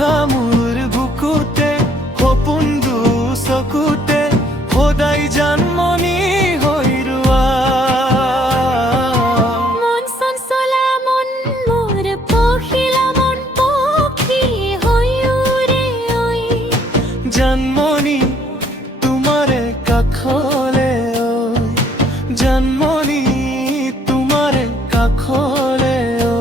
দেখা মোৰ বুকুতে সপোন দু চকুতে সদায় জানমনি হৈ ৰোৱা মন চঞ্চলা মন মোৰ পখিলা মন পক্ষী হৈ উৰে ঐ জানমনি তোমাৰে কাষলে ঐ জানমনি তোমাৰে কাষলে ঐ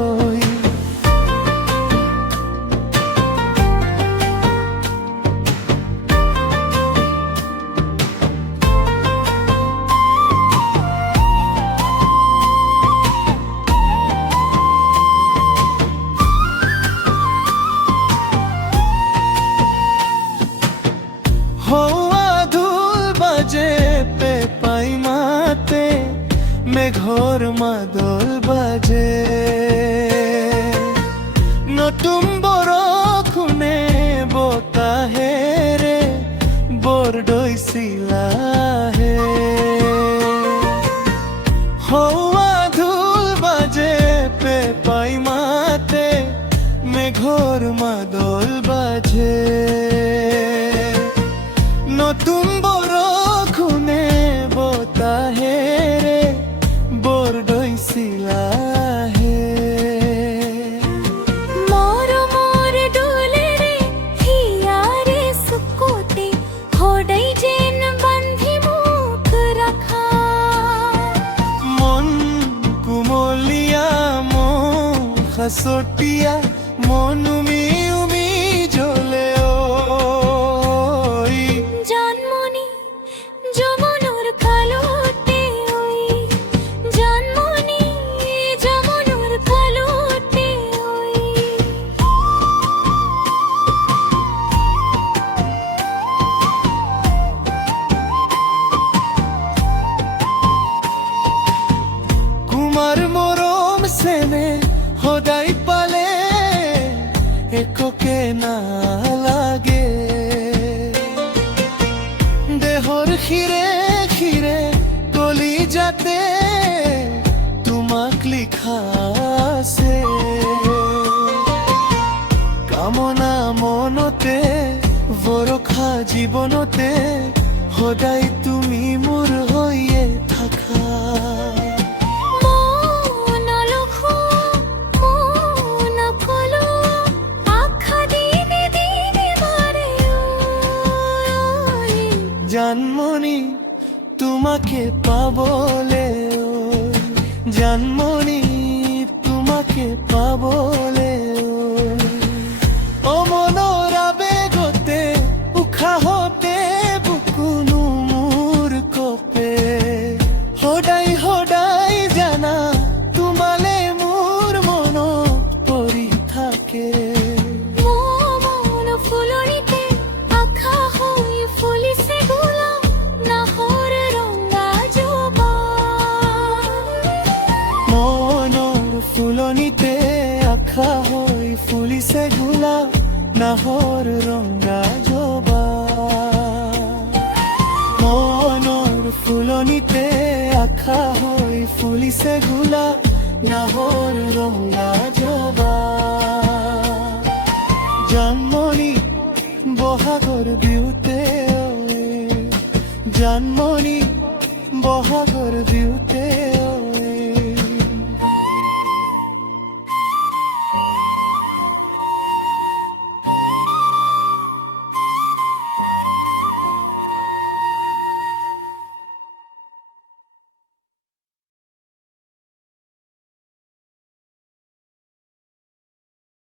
হৌৱা ধুল বাজে পেপাই মাতে মেঘৰ মাদল বাজে নতুন বৰষুণে বতাহেৰে বৰদৈ চিলাহে হৌৱা ধুল বাজে পেপাই মাতে মেঘৰ মাদল বাজে নতুন বৰষুণে বতাহেৰে বৰদৈ চিলাহে মৰমৰ দোলেৰে হিয়াৰে চুকতে সদায় যেন বান্ধি মোক ৰাখা মন কুমলীয়া মন সাঁচতীয়া মন উমি উমি জ্বলে ঐ জানমনি যমনৰ কালতে ঐ জানমনি যমনৰ কালতে ঐ কুমাৰ মৰম চেনে সদায় পালে এককে নালাগে দেহৰ শিৰে শিৰে কলিজাতে তোমাক লিখা আছে কামনা মনতে বৰষা জীৱনতে সদায় তুমি মোৰ হৈয়ে থাকা জানমনি তোমাকে পাবলে ঐ জানমনি তোমাকে পাবলে ঐ মনৰ আবেগতে উশাহতে বুকুনো মোৰ কপে সদায় সদায় জানা তোমালে মোৰ মন পৰি থাকে ফুলনিতে আশা হৈ ফুলিছে গোলাপ নাহৰ ৰঙা জবা মনৰ ফুলনিতে আশা হৈ ফুলিছে গোলাপ নাহৰ ৰঙা জবা মনৰ ফুলনিতে আশা হৈ ফুলিছে গোলাপ নাহৰ ৰঙা জবা জানমনি বহাগৰ বিহুতে জানমনি বহাগৰ বিহুতে